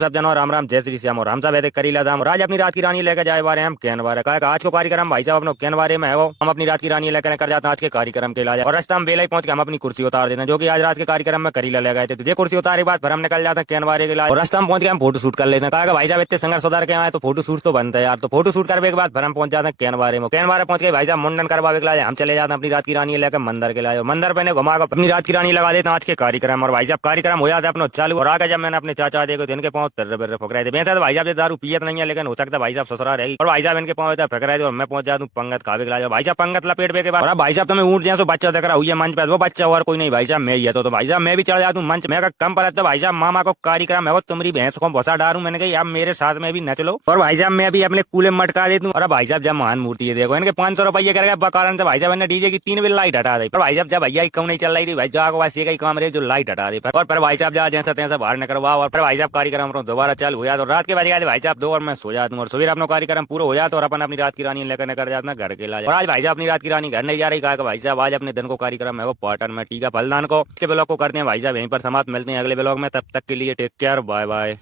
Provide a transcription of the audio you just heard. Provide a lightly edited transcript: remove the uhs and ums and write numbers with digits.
सब जनों राम राम जय श्री श्याम और हम सब ऐसे करीला धाम और आज अपनी रात की रानी लेकर जाए बारे हम कहने बारे का आज को कार्यक्रम भाई साहब अपने कहने बारे में है वो हम अपनी रात की रानी लेकर कर जाते हैं आज के कार्यक्रम के लिए और रास्ता हम बेला ही पहुंच के हम अपनी कुर्सी उतार देते हैं जो कि आज रात के कार्यक्रम में करीला ले गए थे। ये कुर्सी उतारे के बाद फिर हम निकल जाते हैं कहने बारे के लिए और रास्ता हम पहुंच के हम फोटो शूट कर लेते हैं। कहा भाई साहब इतने संघर्ष उतार के आए तो फोटो शूट तो बनता है यार। तो फोटो शूट करने के बाद फिर हम पहुंच जाते हैं कहने बारे में। कहने बारे पहुंच के भाई साहब मुंडन करवावे के लिए हम चले जाते हैं अपनी रात की रानी लेकर मंदिर के लिए। मंदिर पे घुमा कर अपनी रात की रानी लगा देते हैं आज के कार्यक्रम और भाई साहब कार्यक्रम हो जाता है अपना चालू। और आगे जब मैंने अपने चाचा देखो तो इनके पाँव तर बर फक रहे थे। वैसे तो भाई साहब दारू पियत नहीं है लेकिन हो सकता है भाई साहब ससुरा रहेगी और भाई साहब इनके पाँव फक रहे थे और मैं पहुंच जाता हूँ पंगत खावे के लिए। भाई साहब पंगत लपेट के बाद भाई साहब तुम्हें ऊँट जैसे बच्चा देख रहा हुई है मंच पे वो बच्चा और कोई नहीं भाई साहब मैं ही है। तो भाई साहब मैं भी चढ़ जाता हूँ मंच में कम पर तो भाई साहब मामा को कार्यक्रम है वो तुम्हारी भैंस को भसा डालू। मैंने कहा आप मेरे साथ में भी न चलो और भाई साहब मैं भी अपने कूले मटका देता हूँ। और भाई साहब जब महान मूर्ति है देखो इनके 500 रुपये कर कारण से भाई साहब ने डीजे की 3 बिल लाइट हटा दी। पर भाई साहब जब भैया कम नहीं चल रही थी भाई जागो बस ये काम रहे जो लाइट हटा दी और फिर भाई साहब जहाँ जैसा तैसा बाहर न करवा और फिर भाई साहब कार्यक्रम दोबारा चालू हो जाता और रात के बज गए भाई साहब 2 और मैं सो जाता हूँ और सुबह अपना कार्यक्रम पूरा हो जाता और अपन अपनी रात की रानी लेकर कर जाता घर के लाए। और आज भाई साहब अपनी रात की रानी घर नहीं जा रही। कहा भाई साहब आज अपने दिन को कार्यक्रम है वो पाटन में टीका फलदान को इसके ब्लॉग को करते हैं भाई साहब यहीं पर समाप्त। मिलते हैं अगले ब्लॉग में, तब तक के लिए टेक केयर बाय बाय।